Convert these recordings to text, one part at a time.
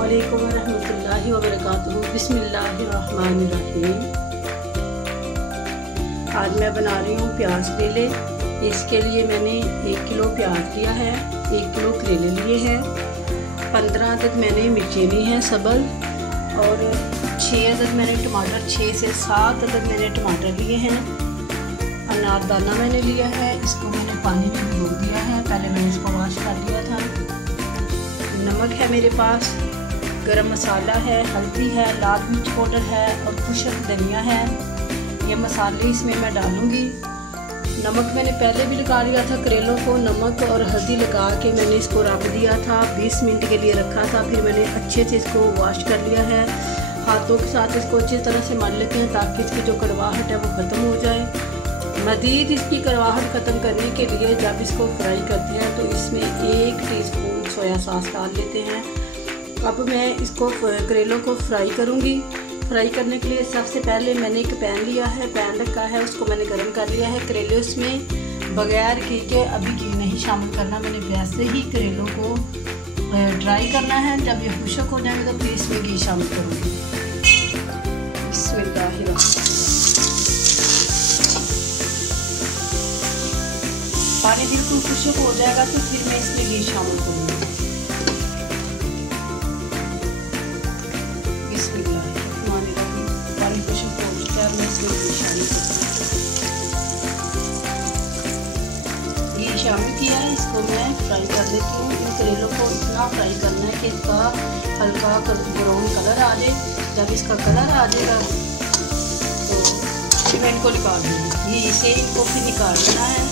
अस्सलामुअलैकुम रहमतुल्लाहि व बरकातुहू। बिस्मिल्लाहिर्रहमानिर्रहीम। आज मैं बना रही हूँ प्याज करेले। इसके लिए मैंने 1 किलो प्याज लिया है, 1 किलो करेले लिए हैं, 15 अदद मैंने मिर्चें ली हैं सबल, और 6 अदद मैंने टमाटर, 6 से 7 अदद मैंने टमाटर लिए हैं। अनारदाना मैंने लिया है, इसको मैंने पानी में भिगो दिया है, पहले मैंने इसको वॉश कर लिया था। नमक है मेरे पास, गरम मसाला है, हल्दी है, लाल मिर्च पाउडर है और खुश्क धनिया है। ये मसाले इसमें मैं डालूँगी। नमक मैंने पहले भी लगा लिया था करेलों को, नमक और हल्दी लगा के मैंने इसको रख दिया था, 20 मिनट के लिए रखा था। फिर मैंने अच्छे से इसको वॉश कर लिया है। हाथों के साथ इसको अच्छी तरह से मल लेते हैं ताकि इसकी जो कड़वाहट है वो ख़त्म हो जाए। मज़ीद इसकी कड़वाहट ख़त्म करने के लिए जब इसको फ्राई करते हैं तो इसमें 1 टीस्पून सोया सॉस डाल लेते हैं। अब मैं इसको करेलों को फ्राई करूँगी। फ्राई करने के लिए सबसे पहले मैंने एक पैन लिया है, पैन रखा है, उसको मैंने गर्म कर लिया है। करेले उसमें बगैर घी के, अभी घी नहीं शामिल करना, मैंने वैसे ही करेलों को ड्राई करना है। जब ये खुश्क हो जाएंगे तो फिर इसमें घी शामिल करूँगी। पानी बिल्कुल खुश्क हो जाएगा तो फिर मैं इसमें घी शामिल करूँगी। पानी खुश्क हो चुका है, मैं इसमें घी शामिल घी शामिल किया है। इसको मैं फ्राई कर देती हूँ। इन करेलों को इतना फ्राई करना है कि इसका हल्का ब्राउन कलर आ जाए। जब इसका कलर आ जाएगा तो फिर मैं इनको निकाल दूँगी। घी से इनको फिर निकाल देना है।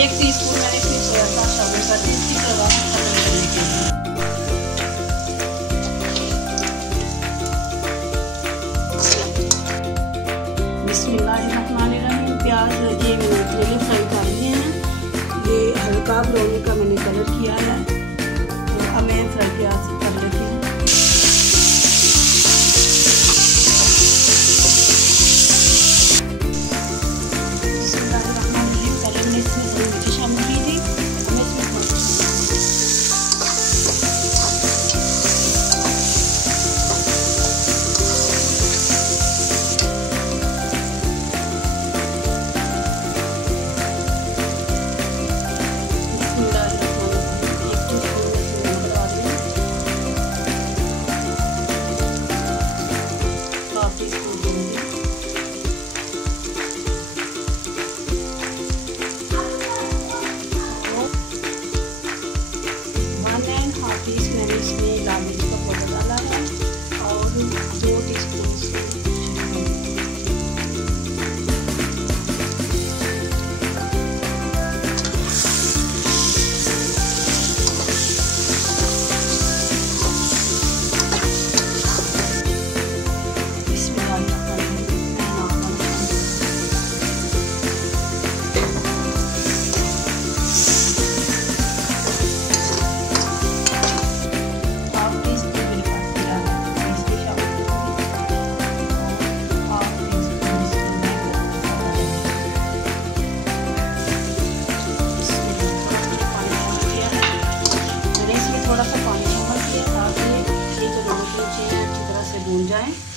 एक टीस्पून मैंने इसमें सोया सॉस शामिल कर दी, इसकी कड़वाहट खत्म करने के लिए। बिस्मिल्लाहिर्रहमानिर्रहीम। प्याज ये मैंने करेले फ्राई कर लिए हैं। ये हल्का ब्राउन का मैंने कलर किया है। तो अब मैं फ्राई प्याज कर लेती हूँ। मैंने इसमें लाल मिर्च का पाउडर डाला है और 2 टीस्पून थोड़ा सा पानी शामिल किया ताकि ये जो नमक मिर्ची है अच्छी तरह से भून जाए।